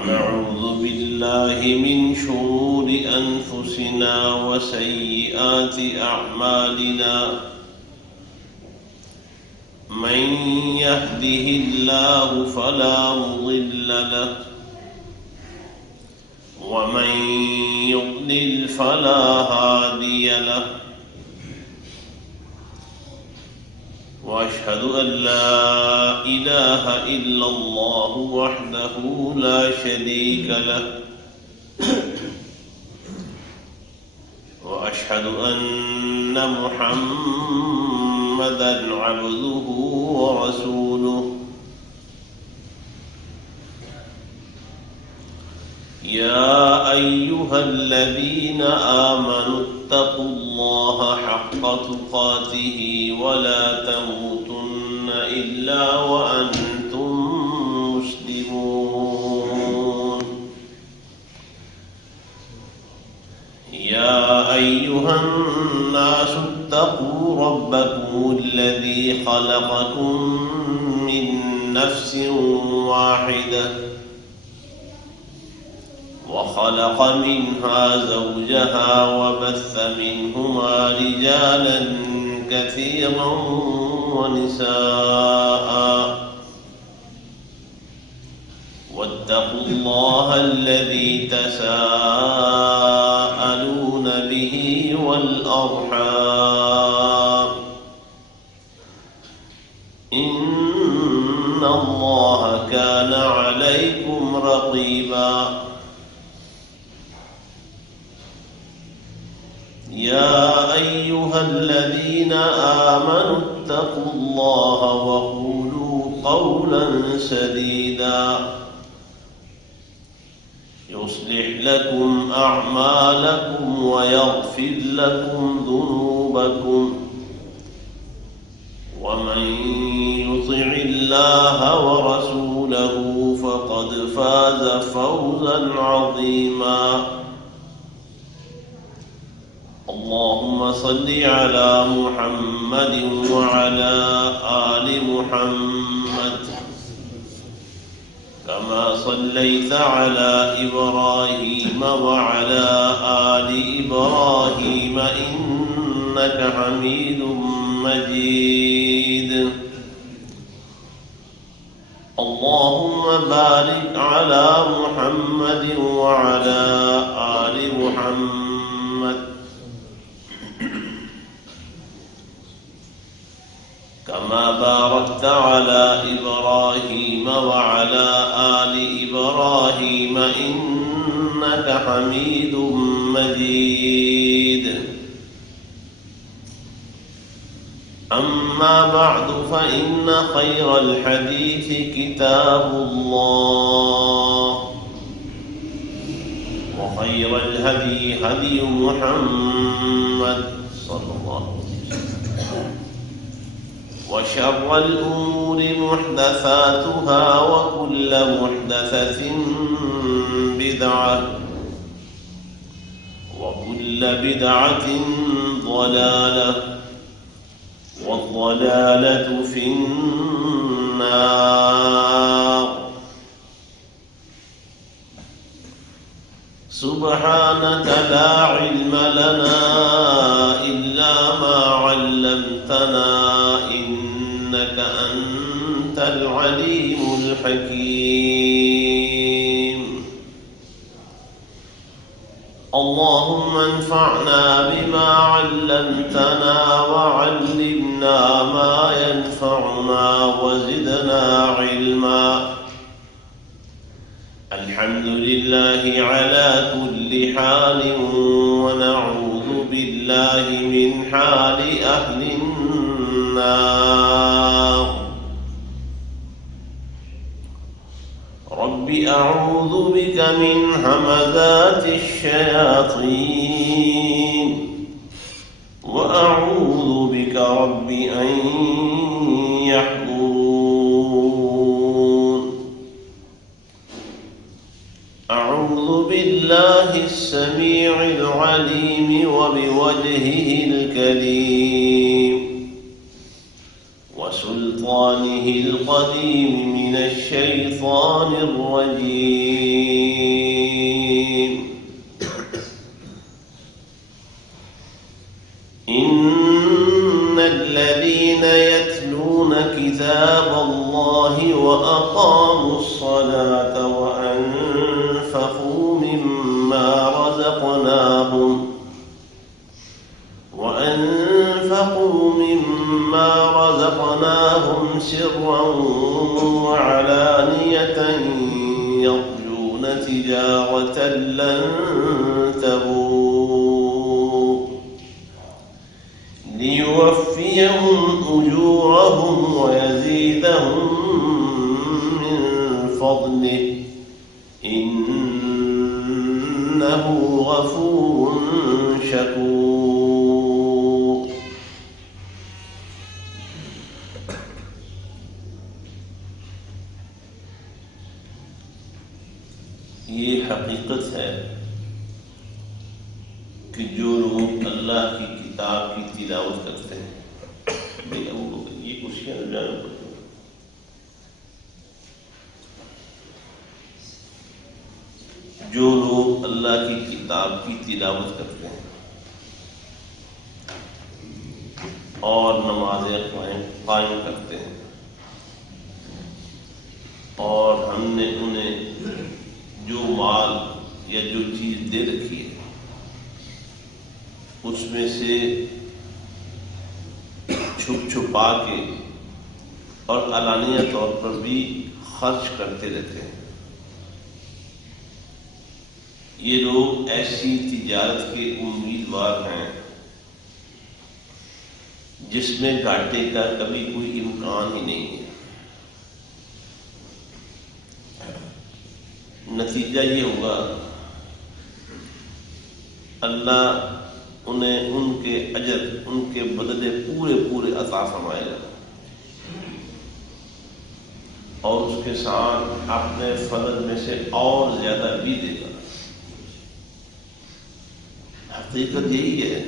ونعوذ بالله من شرور أنفسنا وسيئات أعمالنا من يهده الله فلا مضل له ومن يضلل فلا هادي له وأشهد أن لا إله إلا الله وحده لا شريك له وأشهد أن محمدًا عبده ورسوله يا أيها الذين آمنوا اتقوا الله حق تقاته ولا تموتن إلا وأنتم مسلمون يا أيها الناس اتقوا ربكم الذي خلقكم من نفس واحدة وخلق منها زوجها وبث منهما رجالا كثيرا ونساء واتقوا الله الذي تساءلون به والأرحام إن الله كان عليكم رقيبا يا أيها الذين آمنوا اتقوا الله وقولوا قولا سديدا يصلح لكم أعمالكم ويغفر لكم ذنوبكم ومن يطع الله ورسوله فقد فاز فوزا عظيما اللهم صل على محمد وعلى آل محمد كما صليت على إبراهيم وعلى آل إبراهيم إنك حميد مجيد اللهم بارك على محمد وعلى آل محمد كما باركت على إبراهيم وعلى آل إبراهيم إنك حميد مجيد أما بعد فإن خير الحديث كتاب الله وخير الهدي هدي محمد صلى الله عليه وسلم وشر الأمور محدثاتها وكل محدثة بدعة وكل بدعة ضلالة والضلالة في النار سبحانك لا علم لنا إلا ما علمتنا إنك أنت العليم الحكيم اللهم انفعنا بما علمتنا وعلمنا ما ينفعنا وزدنا علما الحمد لله على كل حال ونعوذ بالله من حال أهل النار رب أعوذ بك من همزات الشياطين وأعوذ بك رب أن يحضرون أعوذ بالله السميع العليم وبوجهه الكريم وسلطانه القديم من الشيطان الرجيم وأنفقوا مما رزقناهم سرا وعلانية يرجون تجارة لن تبور ليوفيهم أجورهم ويزيدهم من فضله إنه غفور شكور. یہ حقیقت ہے کہ جو لوگ اللہ کی کتاب کی تلاوت کرتے ہیں، یہ کرسیاں جو لوگ اللہ کی کتاب کی تلاوت کرتے ہیں اور نمازیں قائم کرتے ہیں، اور ہم نے انہیں جو مال یا جو چیز دے رکھی ہے اس میں سے چھپ چھپا کے اور علانیہ طور پر بھی خرچ کرتے رہتے ہیں، یہ لوگ ایسی تجارت کے امیدوار ہیں جس میں گھاٹے کا کبھی کوئی امکان ہی نہیں ہے۔ نتیجہ یہ ہوگا اللہ انہیں ان کے اجر، ان کے بدلے پورے عطا فرمائے گا، اور اس کے ساتھ اپنے فضل میں سے اور زیادہ بھی دے گا۔ حقیقت یہی ہے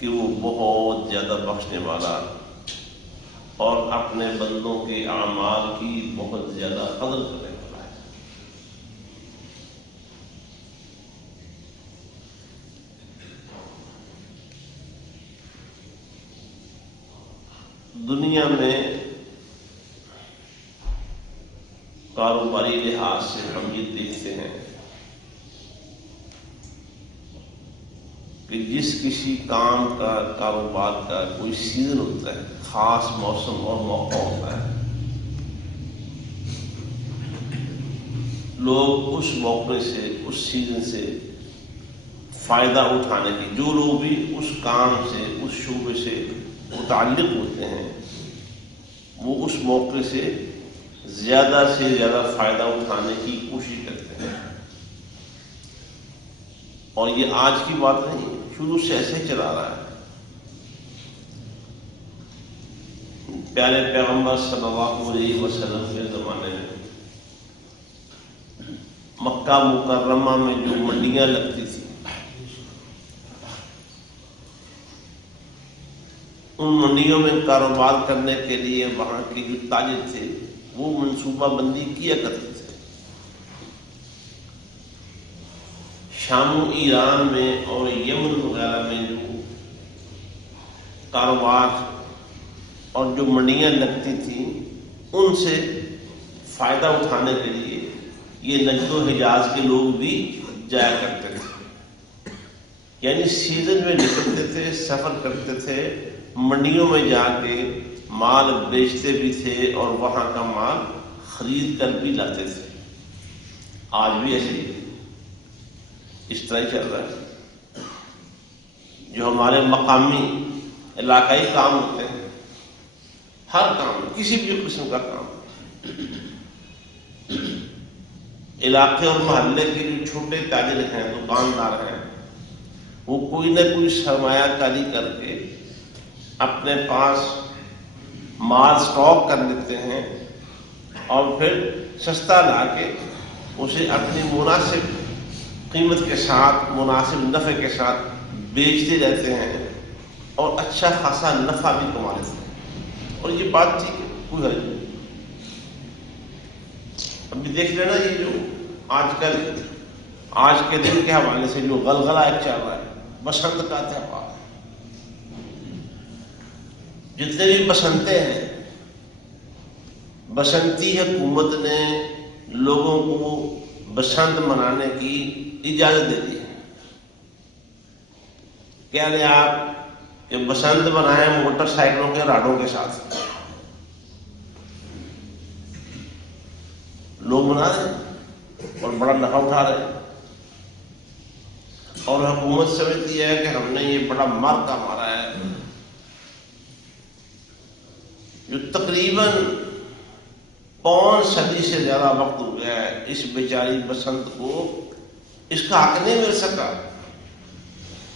کہ وہ بہت زیادہ بخشنے والا اور اپنے بندوں کے اعمال کی بہت زیادہ قدر کرنے والا ہے۔ دنیا میں کاروباری لحاظ سے ہم یہ دیکھتے ہیں کہ جس کسی کام کا، کاروبار کا کوئی سیزن ہوتا ہے، خاص موسم اور موقع ہوتا ہے، لوگ اس موقع سے، اس سیزن سے فائدہ اٹھانے کی، جو لوگ بھی اس کام سے، اس شعبے سے متعلق ہوتے ہیں، وہ اس موقع سے زیادہ فائدہ اٹھانے کی کوشش کرتے ہیں۔ اور یہ آج کی بات نہیں، شروع سے ایسے چلا رہا ہے۔ پیارے پیغمبر صلی اللہ علیہ وسلم کے زمانے میں مکہ مکرمہ میں جو منڈیاں لگتی تھیں، ان منڈیوں میں کاروبار کرنے کے لیے وہاں کے جو تاجر تھے وہ منصوبہ بندی کیا کرتے تھے۔ شام و ایران میں اور یمن وغیرہ میں جو کاروبار اور جو منڈیاں لگتی تھیں، ان سے فائدہ اٹھانے کے لیے یہ نجد و حجاز کے لوگ بھی جایا کرتے تھے، یعنی سیزن میں نکلتے تھے، سفر کرتے تھے، منڈیوں میں جا کے مال بیچتے بھی تھے اور وہاں کا مال خرید کر بھی لاتے تھے۔ آج بھی ایسے ہی اس طرح ہی چل رہا ہے۔ جو ہمارے مقامی علاقائی کام ہوتے ہیں، ہر کام، کسی بھی قسم کا کام، علاقے اور محلے کے جو چھوٹے تاجر ہیں، دکاندار ہیں، وہ کوئی نہ کوئی سرمایہ کاری کر کے اپنے پاس مال سٹاک کر لیتے ہیں اور پھر سستا لا کے اسے اپنی مناسب قیمت کے ساتھ، مناسب نفع کے ساتھ بیچتے رہتے ہیں اور اچھا خاصا نفع بھی کما لیتے ہیں۔ اور یہ بات ٹھیک ہے، کوئی حرج نہیں۔ ابھی دیکھ لینا یہ جو آج کے دن کے حوالے سے جو غلغلہ چل رہا ہے، بسنت کا تہوار، جتنے بھی بسنتے ہیں، بسنتی حکومت نے لوگوں کو بسنت منانے کی اجازت دے دی ہے. کہہ رہے آپ کہ بسنت منائیں موٹر سائیکلوں کے راڈوں کے ساتھ. لوگ منا رہے ہیں اور بڑا نفع اٹھا رہے ہیں، اور حکومت سمجھتی ہے کہ ہم نے یہ بڑا مارکا مارا ہے. جو تقریباً 5 صدی سے زیادہ وقت ہو گیا ہے اس بیچاری بسنت کو اس کا حق نہیں مل سکا،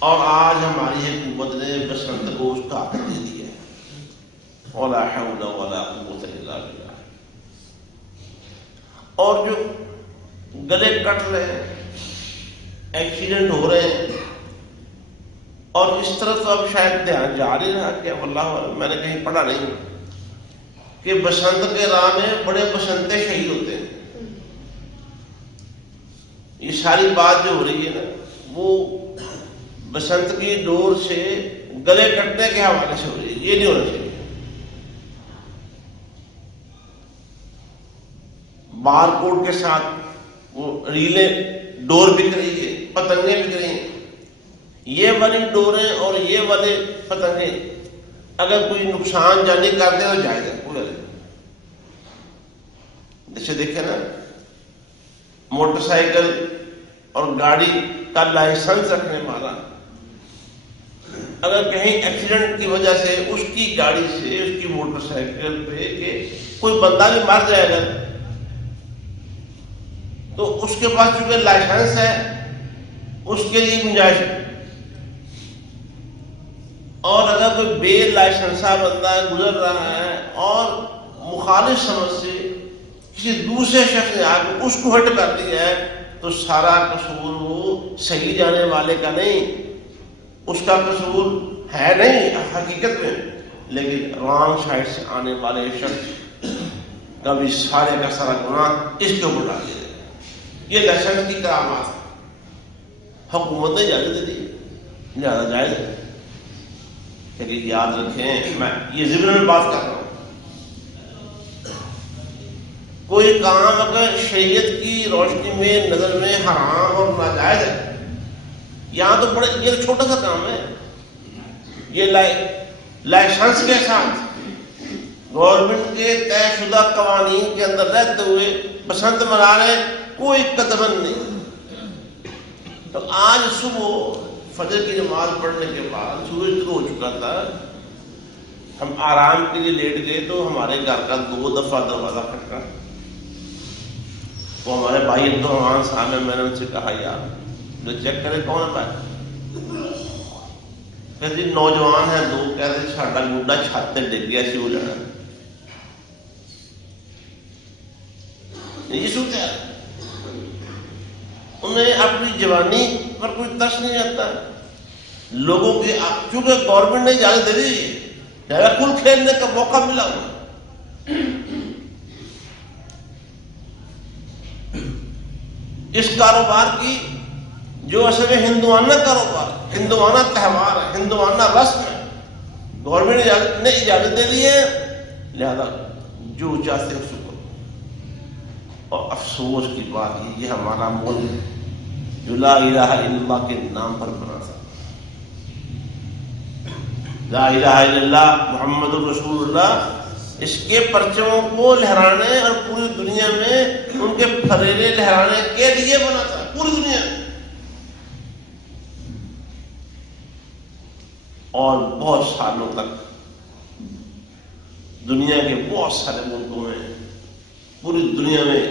اور آج ہماری حکومت نے بسنت کو اس کا حق دے دیا ہے. ولا حول ولا قوت الا باللہ. اور جو گلے کٹ رہے ہیں، ایکسیڈنٹ ہو رہے ہیں، اور اس طرح تو اب شاید دھیان جا نہیں رہا کہ واللہ میں نے کہیں پڑھا نہیں کہ بسنت کے راہ میں بڑے بسنتے شہید ہوتے ہیں. یہ ساری بات جو ہو رہی ہے نا وہ بسنت کی ڈور سے گلے کٹنے کے حوالے سے ہو رہی ہے. یہ نہیں ہونا چاہیے. بار کوڈ کے ساتھ وہ ریلیں ڈور بک رہی ہے، پتنگیں بک رہی ہیں. یہ والی ڈوریں اور یہ والے پتنگیں اگر کوئی نقصان جانی کرتے تو جائے گا پورا. جیسے دیکھیں نا موٹر سائیکل اور گاڑی کا لائسنس رکھنے والا اگر کہیں ایکسیڈنٹ کی وجہ سے اس کی گاڑی سے اس کی موٹر سائیکل پہ کہ کوئی بندہ بھی مر جائے گا تو اس کے پاس چونکہ لائسنس ہے اس کے لیے گنجائش ہے. اور اگر کوئی بے لائسنسا بندہ گزر رہا ہے اور مخالف سمجھ سے کسی دوسرے شخص نے آ کے اس کو ہٹ کر دیا ہے تو سارا قصور وہ صحیح جانے والے کا نہیں، اس کا قصور ہے نہیں حقیقت میں، لیکن رانگ سائڈ سے آنے والے شخص کا بھی سارے کا سارا گناہ اس کے اوپر ڈال دیا. یہ لائسنس کی کرامات حکومت نے اجازت دے دی، لہٰذا جائز ہے. لیکن یاد رکھیں میں یہ ضمن میں بات کر رہا ہوں، کوئی کام اگر شریعت کی روشنی میں نظر میں حرام اور ناجائز ہے، یہاں تو بڑے یہ چھوٹا سا کام ہے، یہ لائسنس کے ساتھ گورنمنٹ کے طے شدہ قوانین کے اندر رہتے ہوئے بسنت منا رہے کوئی قدم نہیں. تو آج صبح فجر کی نماز پڑھنے کے بعد سورج شروع ہو چکا تھا، ہم آرام کے لیے لیٹ گئے تو ہمارے گھر کا 2 دفعہ دروازہ کھٹکا. وہ ہمارے بھائی عبدالرحمان صاحب ہیں، میں نے ان سے کہا یار جو چیک کرے کون ہے بھائی؟ کہتے نوجوان ہیں 2، کہتے ساڈا گڈا چھت تے ڈگ گیا سی ہو جانا. یہ سوچا انہیں اپنی جوانی پر کوئی ترس نہیں آتا. لوگوں کی چونکہ گورنمنٹ نے اجازت دے دی ہے، کل کھیلنے کا موقع ملا ہوا. اس کاروبار کی جو اصل میں ہندوانہ کاروبار، ہندوانہ تہوار ہے، ہندوانہ رسم ہے، گورنمنٹ نے اجازت دے دی ہے، لہذا جو چاہتے ہیں اس کو. اور افسوس کی بات یہ ہمارا ملک جو لا الہ الا اللہ کے نام پر بنا تھا، لا الہ الا اللہ محمد الرسول اللہ، اس کے پرچموں کو لہرانے اور پوری دنیا میں ان کے پھریرے لہرانے کے لیے بنا تھا پوری دنیا میں. اور بہت سالوں تک دنیا کے بہت سارے ملکوں میں پوری دنیا میں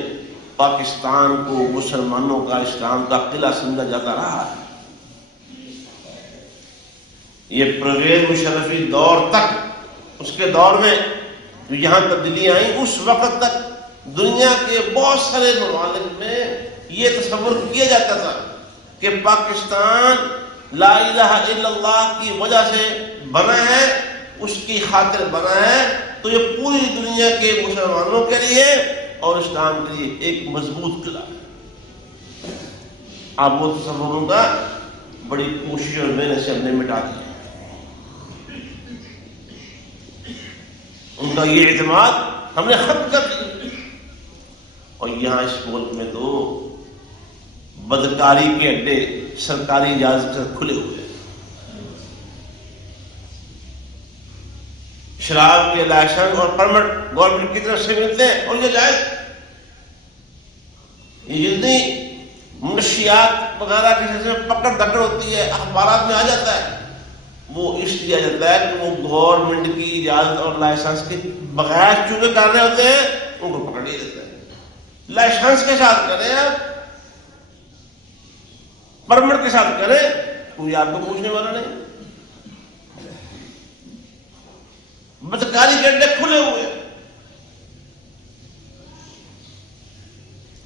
پاکستان کو مسلمانوں کا اسلام کا قلعہ سمجھا جاتا رہا ہے. یہ پرویز مشرفی دور تک، اس کے دور میں جو یہاں تبدیلی آئیں، اس وقت تک دنیا کے بہت سارے ممالک میں یہ تصور کیا جاتا تھا کہ پاکستان لا الہ الا اللہ کی وجہ سے بنا ہے، اس کی خاطر بنا ہے، تو یہ پوری دنیا کے مسلمانوں کے لیے اور اسلام کے لیے ایک مضبوط قلعہ ہے. آپ وہ تصوروں کا بڑی کوشش اور محنت سے ہم نے مٹا دیا. ان کا یہ اعتماد ہم نے ختم کر دیا. اور یہاں اس ملک میں تو بدکاری کے اڈے سرکاری اجازت سے کھلے ہوئے ہیں، شراب کے لائسنس اور پرمٹ گورنمنٹ کی طرف سے ملتے ہیں اور یہ جائز۔ یہ جتنی منشیات وغیرہ کی پکڑ دکڑ ہوتی ہے اخبارات میں آ جاتا ہے، وہ اس لیے آ جاتا ہے کہ وہ گورنمنٹ کی اجازت اور لائسنس کے بغیر چونکہ کر رہے ہوتے ہیں، ان کو پکڑ لیا جاتا ہے۔ لائسنس کے ساتھ کریں آپ، پرمٹ کے ساتھ کریں، کوئی آپ کو پوچھنے والا نہیں۔ بدکاری کے اڈے کھلے ہوئے،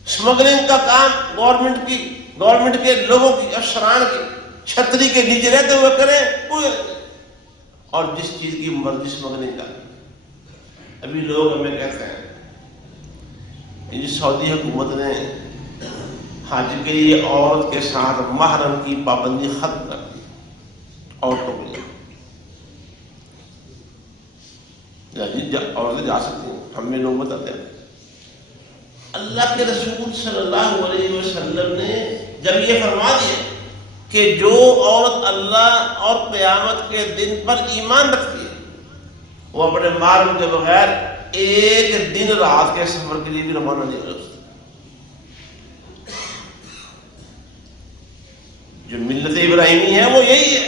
اسمگلنگ کا کام گورنمنٹ کے لوگوں کی افسران کی چھتری کے نیچے رہتے ہوئے کریں، اور جس چیز کی مرضی اسمگلنگ کا۔ ابھی لوگ ہمیں کہتے ہیں کہ سعودی حکومت نے حج کے لیے عورت کے ساتھ محرم کی پابندی ختم کر دی، عورتوں کے لیے عورتیں جا سکتی ہیں۔ ہمیں لوگ بتاتے ہیں اللہ کے رسول صلی اللہ علیہ وسلم نے جب یہ فرما دیا کہ جو عورت اللہ اور قیامت کے دن پر ایمان رکھتی ہے وہ اپنے محرم کے بغیر ایک دن رات کے سفر کے لیے بھی روانہ نہیں ہو سکتی۔ جو ملت ابراہیمی ہے وہ یہی ہے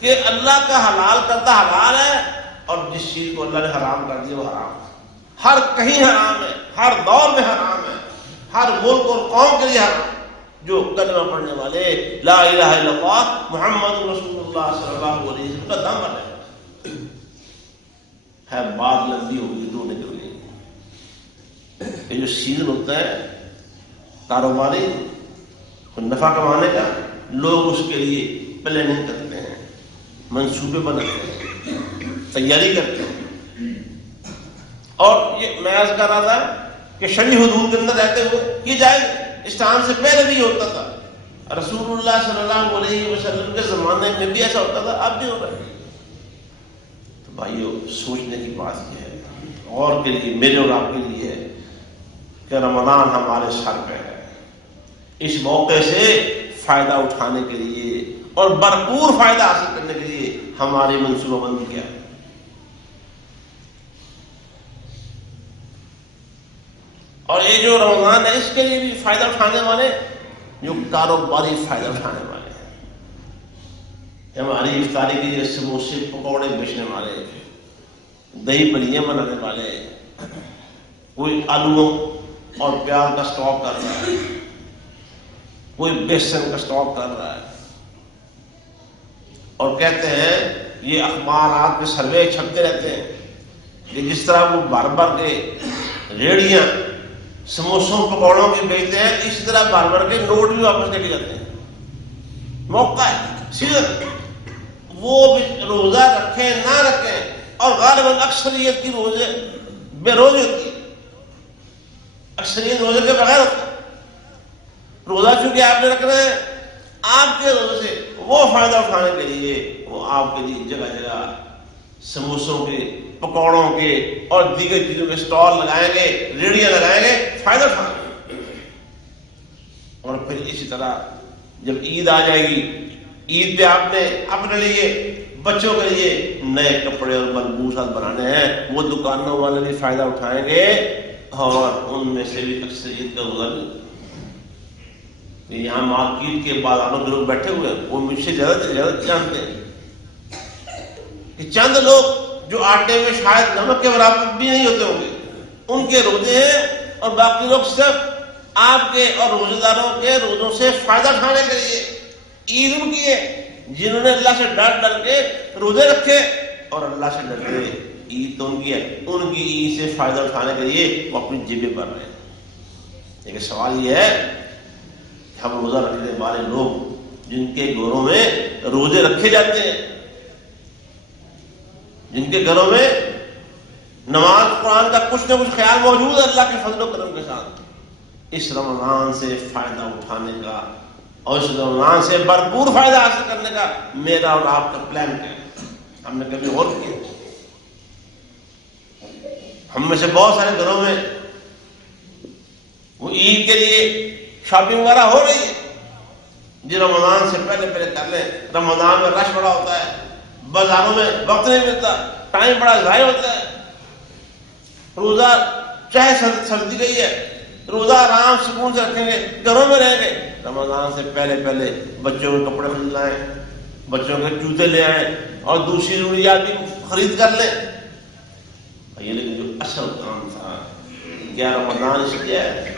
کہ اللہ کا حلال کرتا حلال ہے، اور جس چیز کو اللہ نے حرام کر دیا وہ حرام ہے۔ ہر کہیں حرام ہے، ہر دور میں حرام ہے، ہر ملک اور قوم کے لیے حرام۔ جو کلمہ پڑھنے والے لا الہ الا اللہ محمد رسول اللہ صلی اللہ علیہ وسلم کا دم بنے ہے، بات لمبی ہوگی تو نکل گئی۔ یہ جو سیزن ہوتا ہے کاروباری نفع کمانے کا، لوگ اس کے لیے پلاننگ کرتے ہیں، منصوبے بناتے ہیں، تیاری کرتے ہیں۔ اور یہ میں عرض کر رہا تھا کہ شرعی حدود کے اندر رہتے ہوئے یہ جائز، اسلام سے پہلے بھی ہوتا تھا، رسول اللہ صلی اللہ علیہ وسلم کے زمانے میں بھی ایسا ہوتا تھا، اب بھی ہو رہا ہے۔ تو بھائیو سوچنے کی بات یہ ہے، اور کے لیے میرے اور آپ کے لیے ہے کہ رمضان ہمارے سر پہ ہے، اس موقع سے فائدہ اٹھانے کے لیے اور بھرپور فائدہ حاصل کرنے کے لیے ہماری منصوبہ بندی کیا ہے۔ اور یہ جو رمضان ہے اس کے لیے بھی فائدہ اٹھانے والے جو کاروباری فائدہ اٹھانے والے ہیں، ہماری افطاری کے لیے سموسے پکوڑے بیچنے والے، دہی بلیاں بنانے والے، کوئی آلو اور پیاز کا سٹاک کر رہا ہے، کوئی بیسن کا سٹاک کر رہا ہے، اور کہتے ہیں یہ اخبارات میں سروے چھپتے رہتے ہیں کہ جس طرح وہ بھر بھر کے ریڑیاں سموسوں پکوڑوں کی بیچتے ہیں، اسی طرح بھر بھر کے نوٹ بھی واپس لے کے جاتے ہیں۔ موقع ہے، سیزن، وہ روزہ رکھیں نہ رکھیں، اور غالباً اکثریت کی روزے بے روز ہوتی ہے، اکثریت روزے کے بغیر ہوتا ہے۔ روزہ چونکہ آپ نے رکھنا ہے، آپ کے روزے سے وہ فائدہ اٹھانے کے لیے وہ آپ کے لیے جگہ جگہ سموسوں کے، پکوڑوں کے اور دیگر چیزوں کے سٹال لگائیں گے، ریڑیاں لگائیں گے، فائدہ اٹھائیں گے۔ اور پھر اسی طرح جب عید آ جائے گی، عید پہ آپ نے اپنے لیے، بچوں کے لیے نئے کپڑے اور ملبوسات بنانے ہیں، وہ دکانوں والے بھی فائدہ اٹھائیں گے، اور ان میں سے بھی اکثریت کا گزر یہاں مارکیٹ کے بازاروں کے لوگ بیٹھے ہوئے ہیں، وہ مجھ سے زیادہ سے زیادہ جانتے ہیں کہ چند لوگ جو آٹے میں شاید نمک کے برابر بھی نہیں ہوتے ہوں گے، ان کے روزے ہیں، اور باقی لوگ صرف آپ کے اور روزے داروں کے روزوں سے فائدہ اٹھانے کے لیے عید ان کی ہے، جنہوں نے اللہ سے ڈر کے روزے رکھے اور اللہ سے ڈرتے عید تو ان کی ہے، ان کی عید سے فائدہ اٹھانے کے لیے وہ اپنی جیبیں بھر رہے ہیں۔ لیکن سوال یہ ہے کہ ہم روزہ رکھنے والے لوگ جن کے گھروں میں روزے رکھے جاتے ہیں، جن کے گھروں میں نماز قرآن کا کچھ نہ کچھ خیال موجود ہے اللہ کے فضل و کرم کے ساتھ، اس رمضان سے فائدہ اٹھانے کا اور اس رمضان سے بھرپور فائدہ حاصل کرنے کا میرا اور آپ کا پلان کیا ہے؟ ہم نے کبھی غور کیا؟ ہم میں سے بہت سارے گھروں میں وہ عید کے لیے شاپنگ وغیرہ ہو رہی ہے جی، رمضان سے پہلے کر لیں. رمضان میں رش بڑا ہوتا ہے، بازاروں میں وقت نہیں ملتا، ٹائم بڑا ضائع ہوتا ہے. روزہ چاہے سردی گئی ہے، روزہ آرام سکون سے رکھیں گے، گھروں میں رہیں گے. رمضان سے پہلے بچوں کے کپڑے خرید لائیں، بچوں کے جوتے لے آئیں اور دوسری ضروریات بھی خرید کر لیں. یہ لیکن جو اصل کام تھا کیا رمضان اس کیا ہے؟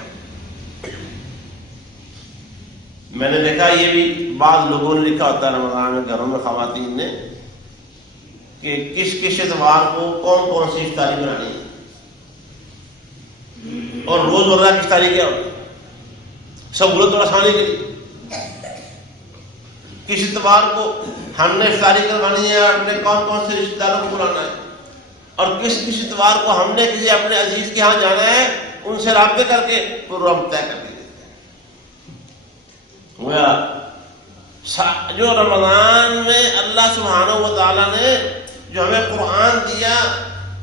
میں نے دیکھا یہ بھی بعض لوگوں نے لکھا ہوتا ہے رمضان میں گھروں میں خواتین نے کہ کس اتوار کو کون سی افطاری بنانی ہے اور روز مرہ کی افطاری کیا ہوگی، سہولت اور آسانی کے لیے. کس اتوار کو ہم نے افطاری کروانی ہے اور اپنے کون سے رشتے داروں کو بلانا ہے، اور کس اتوار کو ہم نے کسی اپنے عزیز کے ہاں جانا ہے، ان سے رابطے کر کے پروگرام طے کر کے گویا جو رمضان میں اللہ سبحانہ و تعالیٰ نے جو ہمیں قرآن دیا،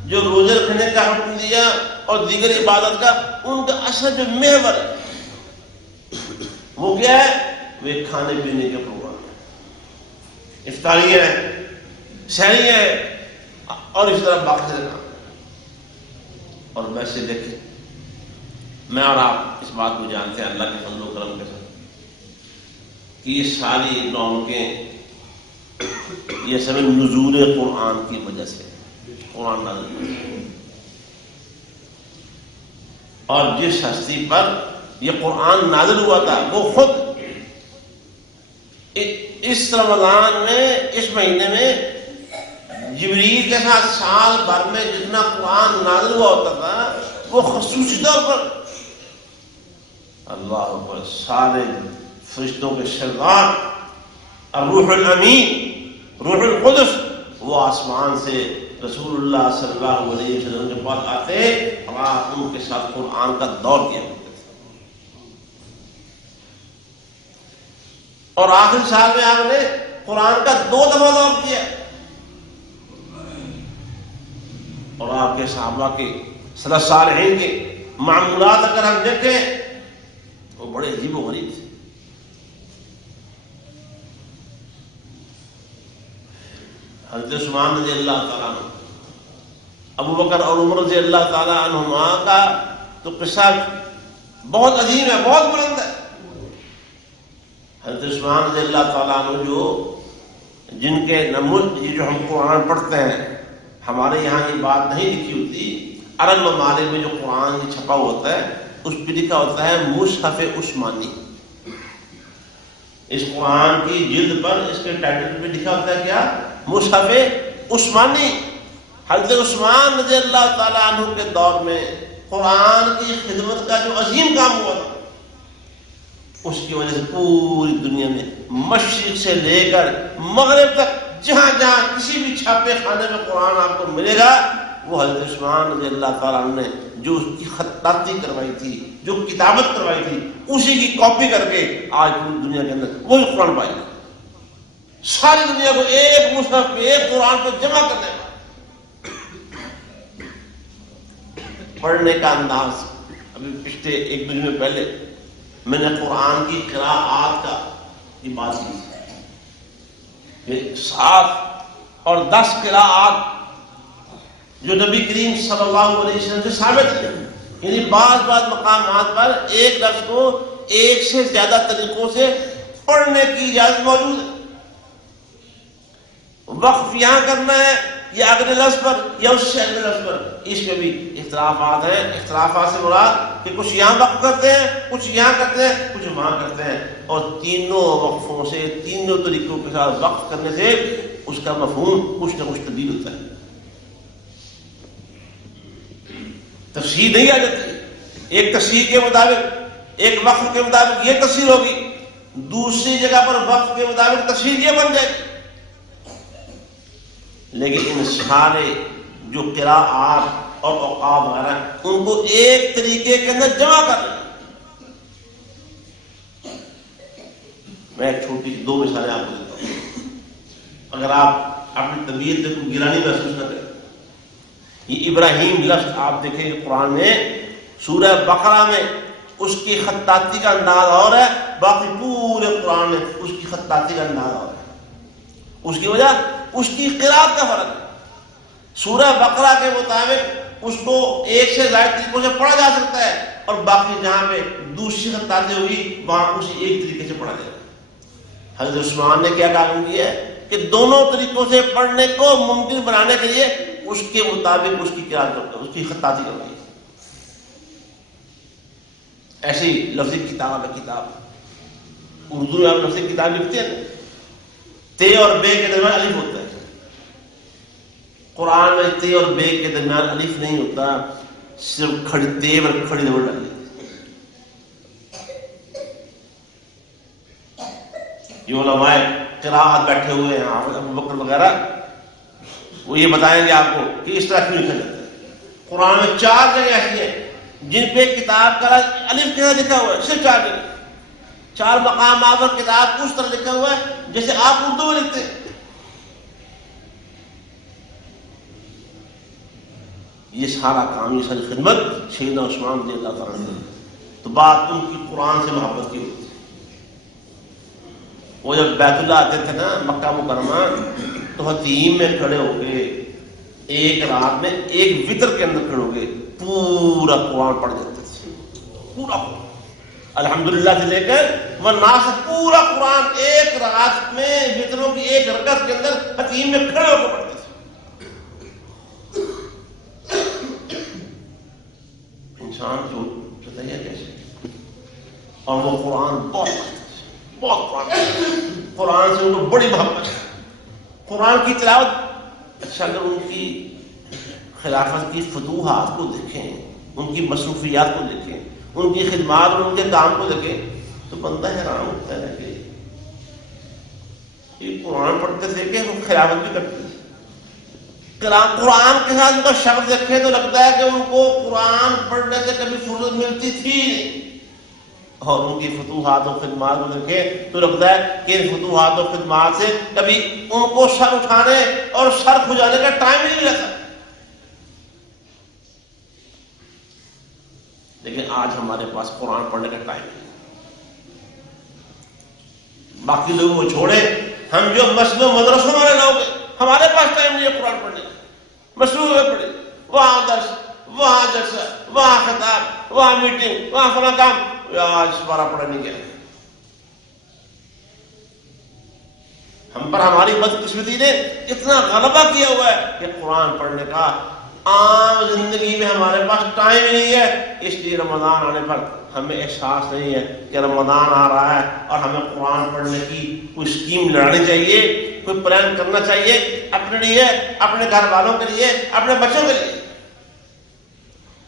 جو روزے رکھنے کا حکم دیا اور دیگر عبادت کا، ان کا اصل جو محور ہے وہ کیا ہے؟ وہ کھانے پینے کے پروگرام ہے، افطاریاں ہیں، سحریاں ہیں اور اس طرح باقی سے کام. اور ویسے دیکھیں میں اور آپ اس بات کو جانتے ہیں اللہ کے فضل و کرم کے ساتھ کہ یہ ساری رونقیں یہ سب نزول قرآن کی وجہ سے، قرآن نازل ہوئی. اور جس ہستی پر یہ قرآن نازل ہوا تھا وہ خود اس رمضان میں، اس مہینے میں جبریل کے ساتھ سال بھر میں جتنا قرآن نازل ہوا ہوتا تھا وہ خصوصی طور پر اللہ پر سارے فرشتوں کے سردار الروح الامین، روح القدس، وہ آسمان سے رسول اللہ صلی اللہ علیہ وسلم کے پاس آتے اور آپ ان کے ساتھ قرآن کا دور کیا کرتے تھے. اور آخری سال میں آپ نے قرآن کا 2 دفعہ دور کیا. اور آپ کے صحابہ کے سلف صالحین کے معمولات اگر ہم دیکھیں وہ بڑے عجیب و غریب تھے. حضرت عثمان رضی اللہ تعالیٰ عنہ، ابو بکر اور عمر رضی اللہ تعالیٰ عنہما کا تو قصہ بہت عظیم ہے، بہت بلند ہے. حضرت عثمان رضی اللہ تعالیٰ عنہ جن کے نمود یہ جو ہم قرآن پڑھتے ہیں، ہمارے یہاں یہ بات نہیں لکھی ہوتی، عرب ممالک میں جو قرآن چھپا ہوتا ہے اس پہ لکھا ہوتا ہے مصحف عثمانی. اس قرآن کی جلد پر اس کے ٹائٹل پہ لکھا ہوتا ہے کیا؟ مصحف عثمانی. حضرت عثمان رضی اللہ تعالیٰ عنہ کے دور میں قرآن کی خدمت کا جو عظیم کام ہوا تھا اس کی وجہ سے پوری دنیا میں مشرق سے لے کر مغرب تک جہاں جہاں کسی بھی چھاپے خانے میں قرآن آپ کو ملے گا وہ حضرت عثمان رضی اللہ تعالیٰ عنہ نے جو اس کی خطاطی کروائی تھی، جو کتابت کروائی تھی، اسی کی کاپی کر کے آج پوری دنیا کے اندر وہی قرآن پائی گئی. ساری دنیا کو ایک مصحف پہ، ایک قرآن پہ جمع کرنے کا پڑھنے کا انداز. ابھی پچھلے 1-2 دن میں پہلے میں نے قرآن کی قراءات کا یہ بات کی کہ 7 اور 10 قراءات جو نبی کریم صلی اللہ علیہ وسلم سے ثابت ہے، یعنی بعض مقامات پر ایک لفظ کو ایک سے زیادہ طریقوں سے پڑھنے کی اجازت موجود ہے. وقف یہاں کرنا ہے یا اگلے لفظ پر یا اس سے اگلے لفظ پر، اس میں بھی اختلافات ہیں. اختلافات سے مراد کہ کچھ یہاں وقف کرتے ہیں، کچھ یہاں کرتے ہیں، کچھ وہاں کرتے ہیں. اور تینوں وقفوں سے، تینوں طریقوں کے ساتھ وقف کرنے سے اس کا مفہوم کچھ نہ کچھ تبدیل ہوتا ہے، تفسیر نہیں آ جاتی. ایک تفسیر کے مطابق، ایک وقف کے مطابق یہ تفسیر ہوگی، دوسری جگہ پر وقف کے مطابق تفسیر یہ بن جائے گی. لیکن ان سارے جو قراءات اور اوقاف وغیرہ ان کو ایک طریقے کے اندر جمع کر لیں. میں ایک چھوٹی 2 مثالیں آپ کو دیتا ہوں اگر آپ اپنی طبیعت سے کوئی گرانی محسوس نہ کریں. یہ ابراہیم لفظ آپ دیکھیں کہ قرآن میں سورہ بقرہ میں اس کی خطاطی کا انداز اور ہے، باقی پورے قرآن میں اس کی خطاطی کا انداز اور ہے. اس کی وجہ اس کی قرأت کا فرق ہے. سورہ بقرہ کے مطابق اس کو ایک سے زائد طریقوں سے پڑھا جا سکتا ہے، اور باقی جہاں پہ دوسری خطاطی ہوگی وہاں اسی ایک طریقے سے پڑھا جائے گا. حضرت عثمان نے کیا کام کیا ہے کہ دونوں طریقوں سے پڑھنے کو ممکن بنانے کے لیے اس کے مطابق اس کی قرأت کرتا ہے، اس کی خطاطی کرتا ہے. ایسی لفظی کتاب ہے. کتاب اردو میں آپ لفظی کتاب لکھتے ہیں، تے اور بے کے درمیان الف ہوتا ہے. قرآن میں تے اور بے کے درمیان الف نہیں ہوتا، صرف کھڑی تے اور کھڑی زبر ڈال دیتے. یہ علماء قراءت بیٹھے ہوئے ہیں، حافظ ابو بکر وغیرہ، وہ یہ بتائیں گے آپ کو کہ اس طرح کیوں لکھا جاتا ہے. قرآن میں 4 جگہ ایسی ہیں جن پہ کتاب کا الف کے لکھا ہوا ہے، صرف 4 جگہ. 4 مقامات پر کتاب کو اس طرح لکھا ہوا ہے جیسے آپ اردو میں لکھتے ہیں. یہ سارا کام، یہ ساری خدمت سیدنا عثمان رضی اللہ تعالیٰ عنہ. تو بات ان کی قرآن سے محبت کی ہوتی ہے. وہ جب بیت اللہ آتے تھے نا مکہ مکرمہ، تو حتیم میں کھڑے ہو کے ایک رات میں ایک وطر کے اندر کھڑے ہو کے پورا قرآن پڑھ دیتے تھے. پورا الحمدللہ سے لے کر والناس پورا قرآن ایک رات میں وطروں کی ایک رکعت کے اندر حتیم میں کھڑے ہو کے پڑھتے تھے. انسان جو بتائیے کیسے. اور وہ قرآن بہت قرآن سے ان کو بڑی محبت ہے. قرآن کی تلاوت، اچھا اگر ان کی خلافت کی فتوحات کو دیکھیں، ان کی مصروفیات کو دیکھیں، ان کی خدمات اور ان کے کام کو دیکھیں، تو بندہ حیران ہوتا ہے کہ یہ قرآن پڑھتے تھے کہ وہ خلافت بھی کرتے تھے. قرآن کے ساتھ ان کا شبد دیکھیں تو لگتا ہے کہ ان کو قرآن پڑھنے سے کبھی فرصت ملتی تھی نہیں. اور ان کی فتوحات و خدمات کو دیکھیں تو لگتا ہے کہ ان فتوحات و خدمات سے کبھی ان کو سر اٹھانے اور سر کھجانے کا ٹائم ہی نہیں رہتا. لیکن آج ہمارے پاس قرآن پڑھنے کا ٹائم نہیں. باقی لوگوں کو چھوڑے، ہم جو مسجد و مدرسوں والے لوگ ہیں، ہمارے پاس ٹائم نہیں ہے قرآن پڑھنے کا. مصروف میں پڑھے، وہاں درس، وہاں جلسہ، وہاں خطاب، وہاں میٹنگ، وہاں فلاں کام. آج بارہ پڑھا نہیں گیا. ہم پر ہماری بدقسمتی نے اتنا غلبہ کیا ہوا ہے کہ قرآن پڑھنے کا عام زندگی میں ہمارے پاس ٹائم ہی نہیں ہے. اس لیے رمضان آنے پر ہمیں احساس نہیں ہے کہ رمضان آ رہا ہے اور ہمیں قرآن پڑھنے کی کوئی اسکیم لڑانی چاہیے، کوئی پلان کرنا چاہیے اپنے لیے، اپنے گھر والوں کے لیے، اپنے بچوں کے لیے.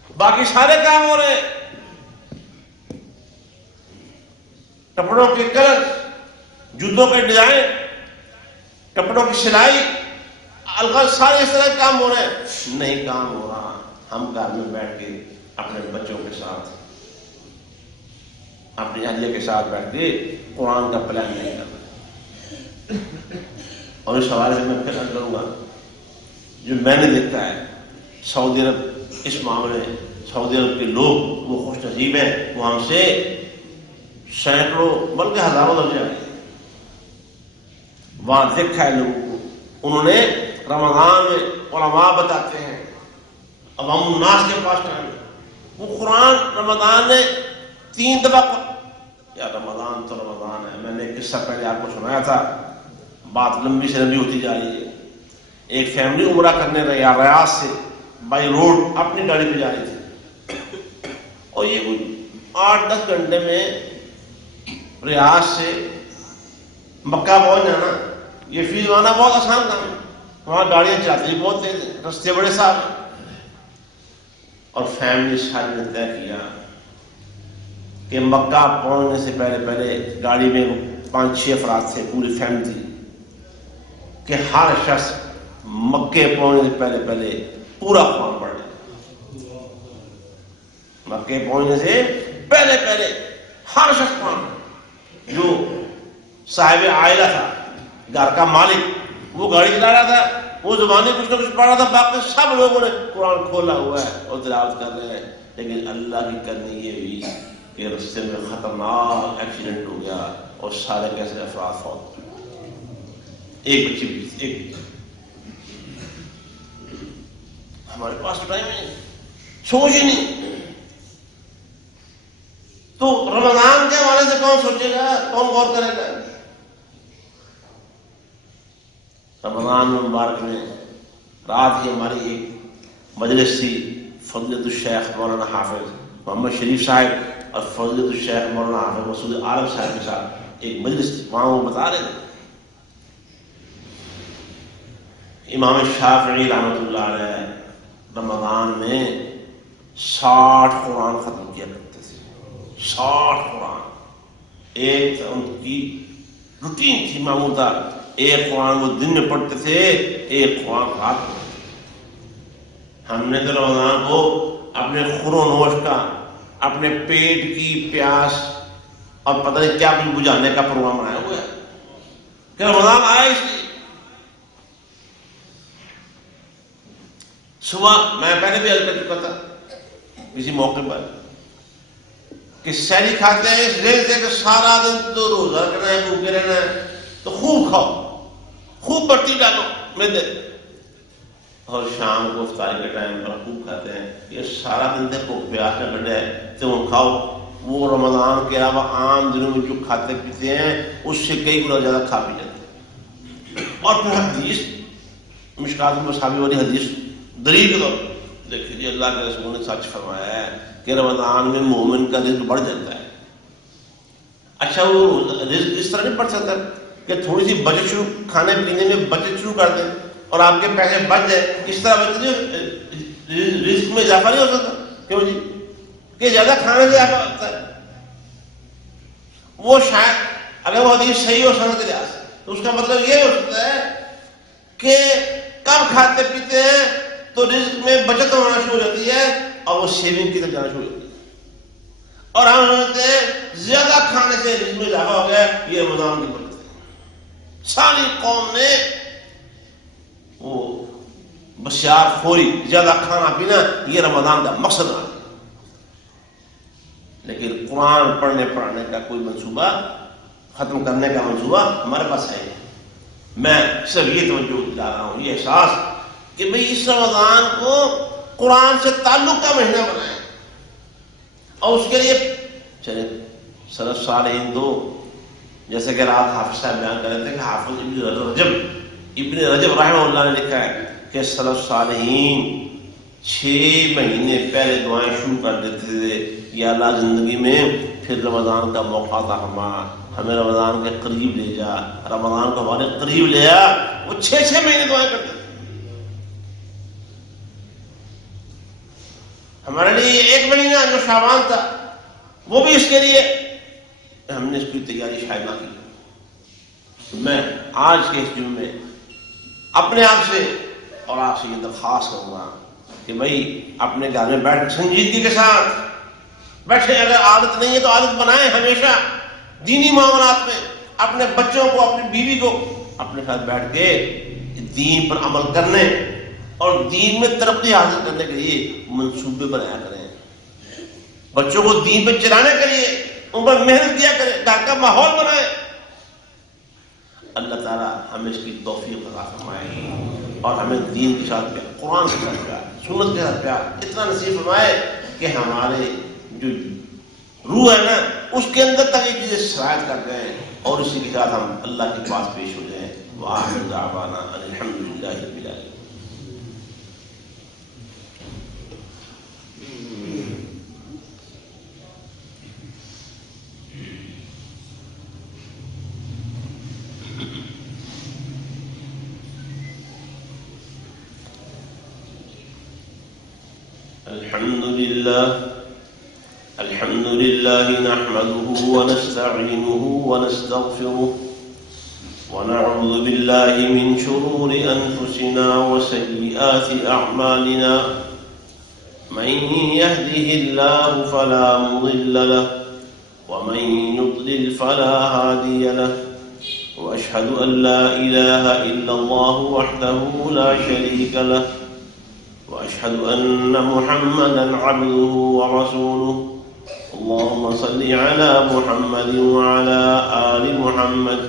باقی سارے کام ہو رہے ہیں. کپڑوں کے کلر، جوتوں کے ڈیزائن، کپڑوں کی سلائی، الغرض سارے اس طرح کے کام ہو رہے ہیں. نہیں کام ہو رہا. ہم گھر میں بیٹھ کے اپنے بچوں کے ساتھ، اپنی اہلیہ کے ساتھ بیٹھ کے قرآن کا پلان نہیں کر رہے. اور اس حوالے سے میں پھر عرض کروں گا، جو میں نے دیکھا ہے سعودی عرب اس معاملے میں، سعودی عرب کے لوگ وہ خوش نصیب ہیں، وہ ہم سے سینکڑوں بلکہ ہزاروں درجے آگے. وہاں دیکھا ہے لوگوں کو. انہوں نے رمضان میں علماء بتاتے ہیں، عوام الناس کے پاس ٹائم ہے. وہ قرآن رمضان میں 3 دفعہ. یا رمضان تو رمضان ہے. میں نے ایک قصہ پہلے آپ کو سنایا تھا، بات لمبی سے لمبی ہوتی جا رہی ہے. ایک فیملی عمرہ کرنے ریاض سے بائی روڈ اپنی گاڑی پہ جا رہی تھی، اور یہ 8-10 گھنٹے میں ریاض سے مکہ پہنچ جانا، یہ فی زمانہ بہت آسان کام ہے. وہاں گاڑیاں چلتی بہت تیز ہیں، رستے بڑے صاف ہیں. اور فیملی ساری نے طے کیا کہ مکہ پہنچنے سے پہلے گاڑی میں 5-6 افراد تھے، پوری فیملی تھی، کہ ہر شخص مکے پہنچنے سے پہلے پورا قرآن پڑھ لے. مکے پہنچنے سے پہلے ہر شخص قرآن. جو صاحب عائلہ تھا، گھر کا مالک، وہ گاڑی چلا رہا تھا، وہ زبانی کچھ نہ کچھ پڑھ رہا تھا، باقی سب لوگوں نے قرآن کھولا ہوا ہے اور تلاوت کر رہے ہیں. لیکن اللہ کی کرنی یہ ہوئی کہ رستے میں خطرناک ایکسیڈنٹ ہو گیا اور سارے کیسے افراد فوت ہوئے، ایک بچی بھی ایک. ہمارے پاس ٹائم نہیں، سوچ ہی نہیں. تو رمضان کے حوالے سے کون سوچے گا، کون غور کرے گا؟ رمضان مبارک میں رات ہی ہماری ایک مجلس تھی، فضیلت الشیخ مولانا حافظ محمد شریف صاحب اور فضیلت الشیخ مولانا حافظ مسعود عالم صاحب کے ساتھ ایک مجلس تھی. وہاں وہ بتا رہے تھے امام شافعی رحمۃ اللہ علیہ رمضان میں 60 قرآن ختم کیا کرتے تھے. 60 قرآن ایک ان کی روٹین تھی، معمول تھا. ایک قرآن وہ دن میں پڑھتے تھے، ایک قرآن رات میں. ہم نے تو رمضان کو اپنے خور و نوش کا، اپنے پیٹ کی پیاس اور پتہ نہیں کیا کچھ بجھانے کا پروگرام بنایا ہوا ہے کہ رمضان آیا اس لیے. صبح میں پہلے بھی عرض کر چکا تھا کسی موقع پر کہ سحری کھاتے ہیں اس ذہن سے کہ سارا دن تو روزہ رکھنا ہے، بھوکے رہنا ہے، تو خوب کھاؤ، خوب بڑھتی ڈالو میدے، اور شام کو افطاری کے ٹائم پر خوب کھاتے ہیں. یہ سارا دن دیکھو پیاس نہ بڑھے تو وہ کھاؤ. وہ رمضان کے علاوہ عام دنوں میں جو کھاتے پیتے ہیں اس سے کئی گنا زیادہ کھا پی جاتے ہیں. اور پھر حدیث مشکات المصابیح والی حدیث دلیل کے طور پر دیکھیے جی، اللہ کے رسول نے سچ فرمایا ہے کہ رمضان میں مومن کا رزق بڑھ جاتا ہے. اچھا وہ رزق اس طرح نہیں بڑھ سکتا کہ تھوڑی سی بچت شروع، کھانے پینے میں بچت شروع کر دیں اور آپ کے پیسے بچ جائے، اس طرح رزق میں اضافہ نہیں ہو سکتا. کیوں جی؟ کہ زیادہ کھانے سے اضافہ ہوتا ہے. وہ شاید اگر وہ حدیث صحیح ہو سند کے لحاظ سے تو اس کا مطلب یہ ہو سکتا ہے کہ کم کھاتے پیتے ہیں تو رزق میں بچت ہونا شروع ہو جاتی ہے اور وہ سیونگ کی طرف جانا شروع ہو جاتی ہے. اور ہم سمجھتے ہیں زیادہ کھانے سے رزق میں اضافہ ہو گیا، یہ رمضان کی برکت ہے. ساری قوم نے وہ بسیار خوری، زیادہ کھانا پینا، یہ رمضان کا مقصد بنا دیا. لیکن قرآن پڑھنے پڑھانے کا کوئی منصوبہ، ختم کرنے کا منصوبہ ہمارے پاس ہے. میں صرف یہ توجہ دلا رہا ہوں، یہ احساس کہ بھئی اس رمضان کو قرآن سے تعلق کا مہینہ بنائیں. اور اس کے لیے چلے سلف صالحین دو، جیسے کہ رات حافظ صاحب بیان کر رہے تھے کہ حافظ ابن رجب رحمہ اللہ نے لکھا ہے کہ سلف صالحین 6 مہینے پہلے دعائیں شروع کر دیتے تھے، یا اللہ زندگی میں پھر رمضان کا موقع تھا، ہمیں رمضان کے قریب لے جا، رمضان کو ہمارے قریب لے آ. وہ 6 مہینے دعائیں کرتے تھے. ہمارے لیے 1 مہینہ جو شعبان تھا وہ بھی اس کے لیے ہم نے اس کی تیاری شاید نہ کی. میں آج کے اس جمعے میں اپنے آپ سے اور آپ سے یہ درخواست کروں گا کہ بھائی اپنے گھر میں بیٹھ سنجیدگی کے ساتھ بیٹھے. اگر عادت نہیں ہے تو عادت بنائیں ہمیشہ دینی معاملات میں، اپنے بچوں کو، اپنی بیوی کو اپنے ساتھ بیٹھ کے دین پر عمل کرنے اور دین میں ترقی حاصل کرنے کے لیے منصوبے بنایا کریں. بچوں کو دین پہ چلانے کے لیے ان پر محنت کیا کریں، گھر کا ماحول بنائیں. اللہ تعالیٰ ہمیں اس کی توفیق عطا فرمائے اور ہمیں دین کے ساتھ پیار، قرآن کے ساتھ پیار، سنت کے ساتھ پیار اتنا نصیب فرمائے کہ ہمارے جو روح ہے نا اس کے اندر تک یہ چیزیں سرایت کر جائیں اور اسی کے ساتھ ہم اللہ کے پاس پیش ہو جائیں. وآخر دعوانا الحمدللہ رب العالمین. الحمد لله نحمده ونستعينه ونستغفره ونعوذ بالله من شرور أنفسنا وسيئات أعمالنا. من يهده الله فلا مضل له ومن يضلل فلا هادي له. وأشهد أن لا إله إلا الله وحده لا شريك له وأشهد أن محمدا عبده ورسوله. اللهم صل على محمد وعلى آل محمد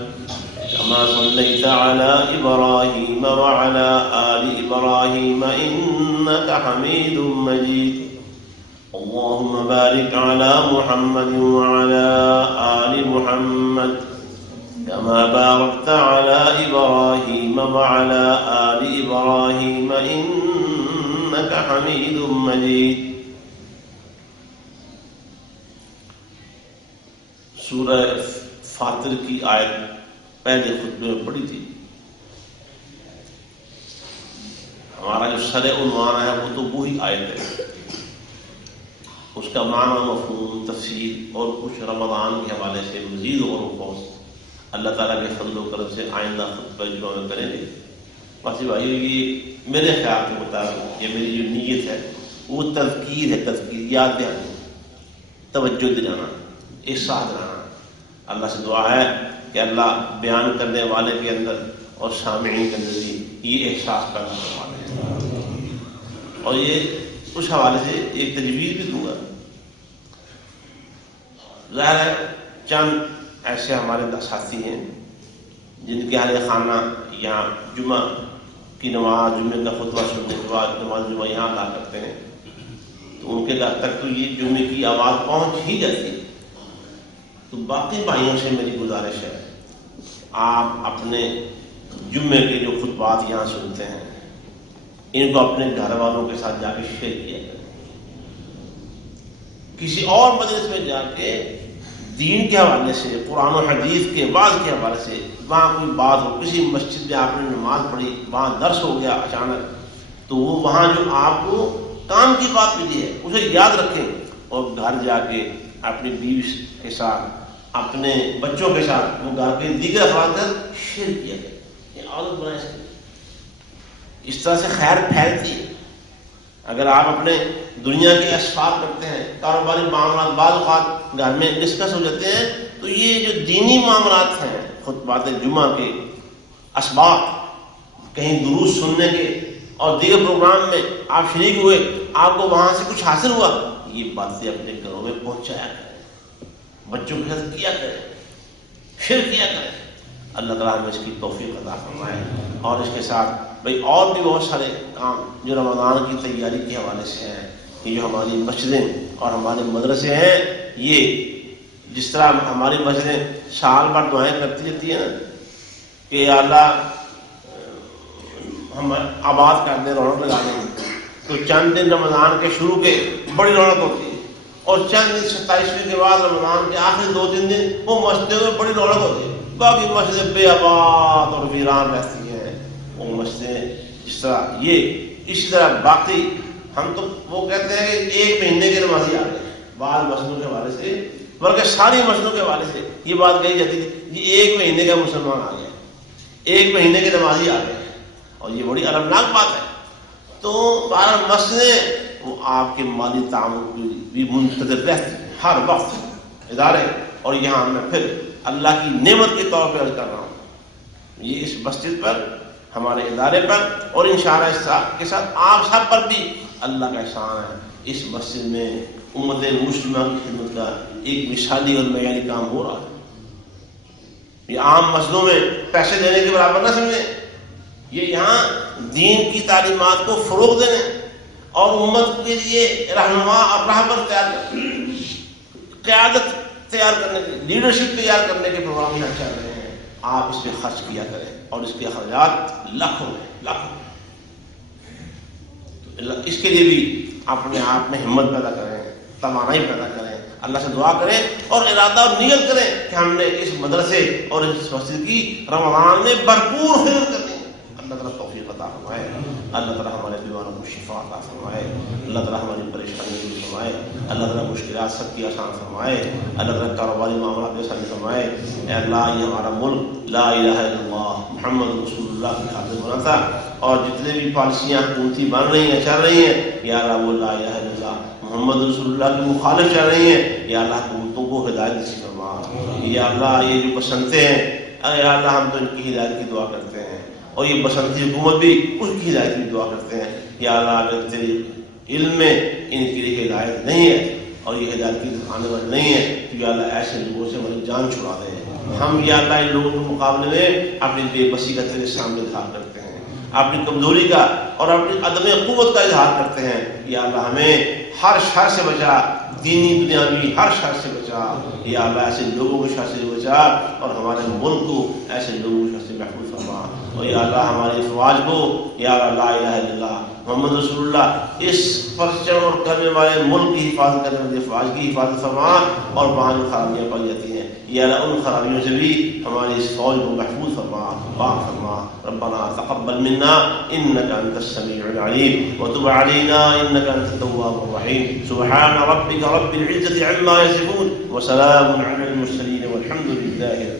كما صليت على إبراهيم وعلى آل إبراهيم إنك حميد مجيد. اللهم بارك على محمد وعلى آل محمد كما باركت على إبراهيم وعلى آل إبراهيم إنك حميد مجيد. سورہ فاطر کی آیت پہلے خطبے میں پڑھی تھی. ہمارا جو سر عنوان ہے وہ تو وہی آیت ہے. اس کا معنی، مفہوم، تفسیر اور کچھ رمضان کے حوالے سے مزید غور و خوض اللہ تعالیٰ کے فضل و کرم سے آئندہ خطبہ جمعہ میں کریں گے. باقی بھائی یہ میرے خیال کے مطابق یہ میری جو نیت ہے وہ تذکیر ہے، تذکیر، یاد دلانا، توجہ دلانا، احساس دلانا. اللہ سے دعا ہے کہ اللہ بیان کرنے والے کے اندر اور سامعین کے اندر بھی یہ احساس پیدا کروا دے. اور یہ اس حوالے سے ایک تجویز بھی دوں گا. ظاہر ہے چند ایسے ہمارے ساتھی ہیں جن کے اہل خانہ یہاں جمعہ کی نماز، جمعے کا خطبہ سننے کے بعد نماز جمعہ یہاں ادا کرتے ہیں، تو ان کے گھر تک تو یہ جمعے کی آواز پہنچ ہی جاتی ہے. تو باقی بھائیوں سے میری گزارش ہے آپ اپنے جمعے کے جو خطبات یہاں سنتے ہیں ان کو اپنے گھر والوں کے ساتھ جا کے شیئر کیا کریں. کسی اور مجلس میں جا کے دین کے حوالے سے، قرآن و حدیث کے بعد کے حوالے سے وہاں کوئی بات ہو، کسی مسجد میں آپ نے نماز پڑھی، وہاں درس ہو گیا اچانک، تو وہ وہاں جو آپ کو کام کی بات ملی ہے اسے یاد رکھیں اور گھر جا کے اپنی بیوی کے ساتھ، اپنے بچوں کے ساتھ، وہ گھر کے دیگر افراد کا شیئر کیا کریں. یہ عادت بنائیں سکتے. اس طرح سے خیر پھیلتی ہے. اگر آپ اپنے دنیا کے اسباب کرتے ہیں، کاروباری معاملات بعض اوقات گھر میں ڈسکس ہو جاتے ہیں، تو یہ جو دینی معاملات ہیں، خطبات جمعہ کے اسباب، کہیں دروس سننے کے اور دیگر پروگرام میں آپ شریک ہوئے، آپ کو وہاں سے کچھ حاصل ہوا، یہ باتیں اپنے گھروں میں پہنچایا کریں، بچوں کے ساتھ کیا کریں، شیئر کیا کریں. اللہ تعالیٰ ہمیں اس کی توفیق عطا فرمائے. اور اس کے ساتھ بھئی اور بھی بہت سارے کام جو رمضان کی تیاری کے حوالے سے ہیں، یہ جو ہماری مسجدیں اور ہمارے مدرسے ہیں، یہ جس طرح ہماری مسجدیں سال بھر دعائیں کرتی رہتی ہیں نا کہ اللہ ہم آباد کر دیں، رونق لگا دیں، تو چند دن رمضان کے شروع کے بڑی رونق ہوتی ہے، اور چند دن 27ویں کے بعد رمضان کے آخری 2-3 دن وہ مسجدوں میں بڑی رونق ہوتی ہے. باقی مسجدیں بے آباد اور ویران رہتی ہیں. وہ مسجدیں جس طرح یہ، اسی طرح باقی ہم تو وہ کہتے ہیں کہ 1 مہینے کے نمازی آ گئے بعض مسجدوں کے حوالے سے، بلکہ ساری مسجدوں کے حوالے سے یہ بات کہی جاتی تھی کہ 1 مہینے کا مسلمان آ گیا، 1 مہینے کے نمازی آ گئے، اور یہ بڑی المناک بات ہے. تو 12 مسجدیں وہ آپ کے مالی تعاون کی بھی منتظر رہتی ہیں ہر وقت ادارے. اور یہاں میں پھر اللہ کی نعمت کے طور پہ عرض کر رہا ہوں، یہ اس مسجد پر، ہمارے ادارے پر، اور انشاءاللہ اس کے ساتھ آپ سب پر بھی اللہ کا احسان ہے. اس مسجد میں امت مسلمہ کی خدمت کا ایک مثالی اور معیاری کام ہو رہا ہے. یہ عام مسجدوں میں پیسے دینے کے برابر نہ سمجھیں. یہ یہاں دین کی تعلیمات کو فروغ دینے اور امت کے لیے رہنما اور راہبر تیار کرنے، قیادت تیار کرنے کے، لیڈرشپ تیار کرنے کے پروگرام میں چل رہے ہیں. آپ اس پہ خرچ کیا کریں، اور اس کے اخراجات لاکھوں میں. تو اس کے لیے بھی اپنے آپ میں ہمت پیدا کریں، توانائی پیدا کریں، اللہ سے دعا کریں اور ارادہ اور نیت کریں کہ ہم نے اس مدرسے اور اس مسجد کی رمضان میں بھرپور خدمت کرنی ہے. اللہ تعالیٰ توفیق عطا فرمائے. اللہ تعالیٰ ہمارے بیماروں کو شفا عطا فرمائے. اللہ تعالیٰ ہماری پریشانی دور فرمائے. اللہ تعالیٰ مشکلات سب کی آسان فرمائے. اللہ تعالیٰ کاروباری معاملات میں آسانی فرمائے. اے اللہ یہ ہمارا ملک لا الہ الا اللہ محمد رسول اللہ کی خاطر بنا تھا، اور جتنے بھی پالیسیاں حکومتی بن رہی ہیں، چل رہی ہیں، یا اللہ وہ لا الہ الا اللہ محمد رسول اللہ کی مخالف چل رہی ہیں، یا اللہ حکومتوں کو ہدایت نصیب فرما. یا اللہ یہ جو بسنتے ہیں، یا اللہ ہم تو ان کی ہدایت کی دعا کرتے ہیں، اور یہ بسنتی حکومت بھی اس کی ہدایت کی دعا کرتے ہیں. یا اللہ اگر تیرے علم میں ان کے لیے ہدایت نہیں ہے اور یہ ہدایت کی دکھانے والے نہیں ہیں، تو یا اللہ ایسے لوگوں سے ہماری جان چھڑا دیں۔ ہم یا اللہ ان لوگوں کے مقابلے میں اپنی بے بسی کا تیرے سامنے اظہار کرتے ہیں، اپنی کمزوری کا اور اپنی عدم قوت کا اظہار کرتے ہیں۔ یا اللہ ہمیں ہر شر سے بچا، دینی دنیاوی ہر شر سے بچا۔ یا اللہ ایسے لوگوں کو شر سے بچا اور ہمارے ملک کو ایسے لوگوں کو شر سے محفوظ فرما۔ اور یا اللہ ہمارے افواج کو، یا اللہ لا الہ الا اللہ محمد رسول اللہ اس پرچم اور کلمے والے ملک کی حفاظت کرنے والے افواج کی حفاظت فرما، اور وہاں جو خرابیاں پائی جاتی ہیں یا اللہ ان خرابیوں سے بھی ہماری اس فوج کو محفوظ فرما، پاک فرما۔ ربنا تقبل منا انك انت السميع العليم وتب علينا انك انت التواب الرحيم۔ سبحان ربك رب العزة عما يصفون وسلام على المرسلين والحمد لله